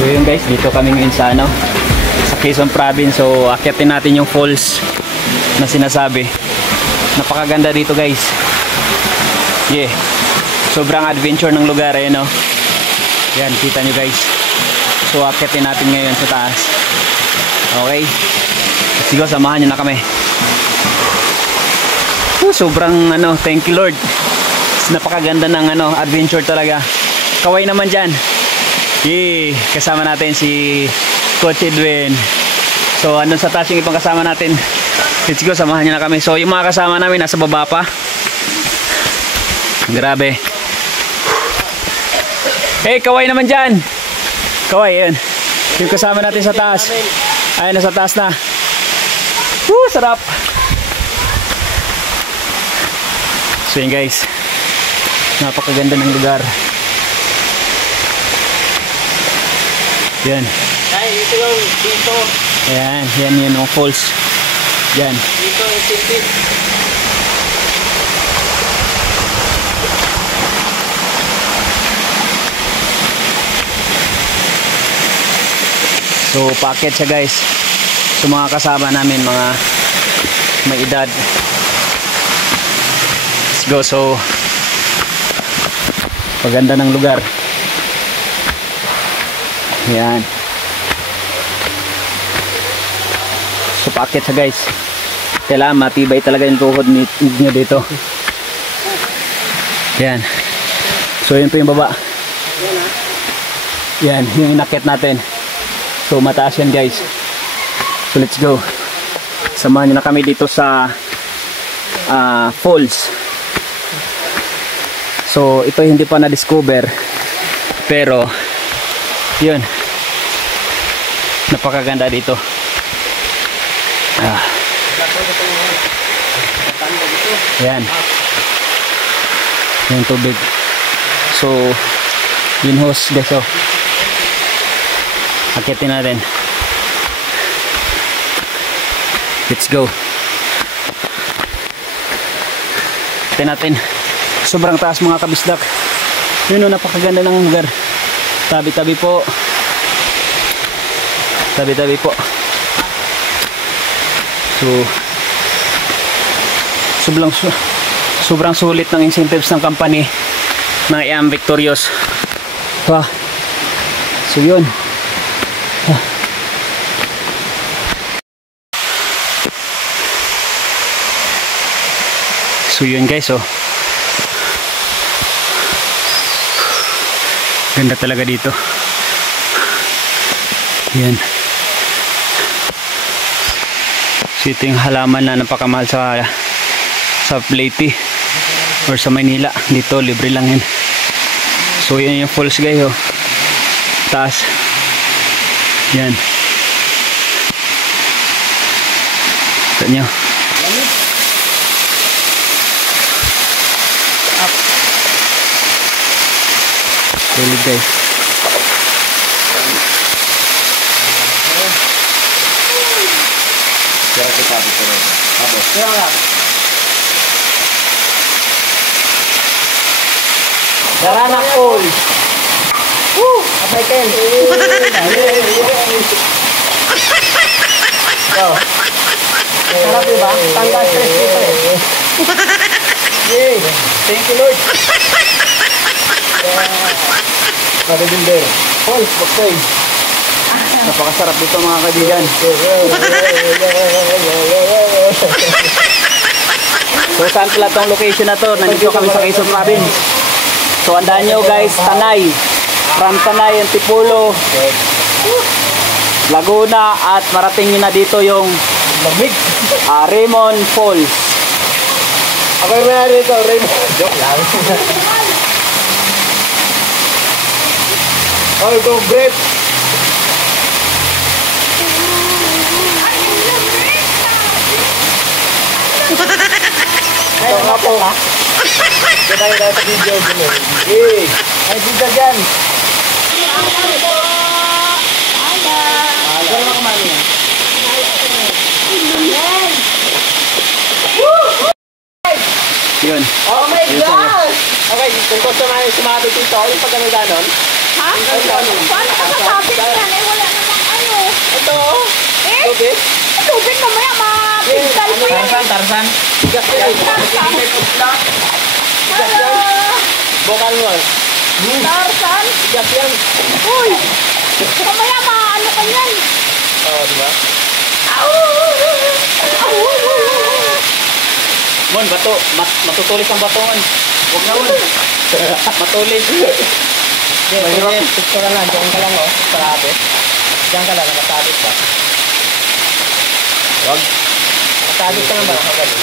So yun guys, dito kami ngayon sa ano, sa Quezon Province. So akyatin natin yung falls na sinasabi. Napakaganda dito guys. Yeah. Sobrang adventure ng lugar eh, no? Yan, kita nyo guys. So akyatin natin ngayon sa taas. Okay. Sige, samahan nyo na kami. Sobrang ano, thank you Lord. Napakaganda ng ano, adventure talaga. Kaway naman dyan. Yeah, kasama natin si Coach Edwin. So andun sa taas yung ibang kasama natin. Let's go, samahan nyo na kami. So yung mga kasama namin nasa baba pa. Grabe. Hey, kaway naman dyan. Kaway, yun. Yung kasama natin sa taas. Ayun, nasa taas na. Woo, sarap. So yun guys, napakaganda ng lugar. Yan. Ay, ito yung dito. Ayan, yan yun yung falls. Yan. Dito yung silpit. So, packet siya guys. So, mga kasama namin, mga may edad. Let's go. So, paganda ng lugar. Yan. So packet siya guys. Kailangan matibay talaga yung tuhod nyo dito. Yan. So yun po yung baba. Yan, yung inakit natin. So mataas yan guys. So let's go. Samahan nyo na kami dito sa falls. So ito hindi pa na-discover. Pero yun, napakaganda dito. Yan yung tubig. So yun host guys. So akitin natin. Let's go. Akitin natin. Sobrang taas mga kabisdak. Yun o, napakaganda ng lugar. Tabi-tabi po. Tabi-tabi po. So sobrang sulit ng incentives ng company ng IAM Victorious. So yun. So yun guys, oh. Ganda talaga dito. Yan. So ito yung halaman na napakamahal sa Leyte or sa Maynila. Dito libre lang yan. So yan yung falls guys, oh. Taas. Yan. Ito nyo. Up. Tulid guys. Kaya kita dito rin. Tapos. Kaya nga. Daranak Pool. Woo! Abay Ken. Sarap diba? Tanggal stress dito eh. Yay! Thank you Lord. Pwede din din. Paul, baksoy. Napakasarap dito mga kaibigan. So saan pala tong location na to? Nandito kami sa Quezon Province. So andaan nyo guys, Tanay. From Tanay, Antipolo, Laguna, at marating nyo na dito yung Raymond Falls. Ako yung mayari dito, Raymond. Joke lang. Oh, go great. Ito nga po. Ito tayo sa video dito. Eh, ay dito dyan. Ano ba kumano yan? Yun. Oh my God! Okay, kung gusto namin sumabit dito, yung pag ano ganon? Ha? Paano ka sasabit ka? Tarzan, Tarzan. Bigas yan. Bigas yan. Bokal mo. Tarzan? Bigas yan. Uy! Kamaya ano ka yan? Oo, di ba? Mon, bato. Matutulis ang bato, Mon. Huwag na, Mon. Matulis. Mahirap. Gusto ka lang. Diyan ka lang, oh. Parate. Diyan ka lang. Nakatabit ka. Huwag. Nakatabit ka lang ba? Nakagaling.